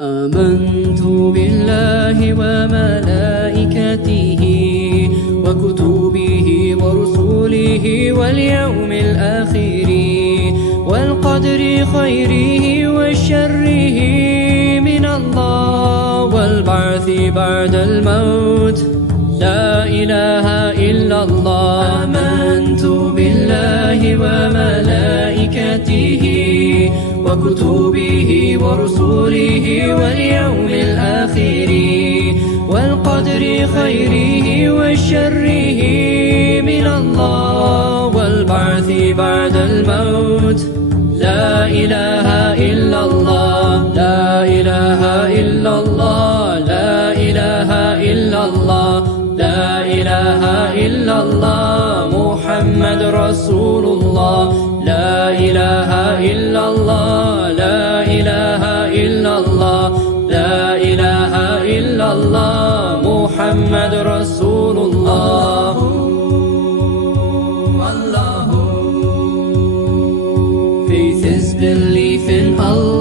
آمنت بالله وملائكته وكتبه ورسله واليوم الآخر والقدر خيره وشره من الله والبعث بعد الموت لا إله إلا الله. آمنت بالله وملائكته وكتبه ورسله واليوم الآخر والقدر خيره وشره من الله والبعث بعد الموت لا إله إلا الله. لا إله إلا الله. لا إله إلا الله. لا إله إلا الله محمد رسول الله. لا إله إلا الله. لا إله إلا الله. لا إله إلا الله محمد رسول الله. Faith is belief in Allah.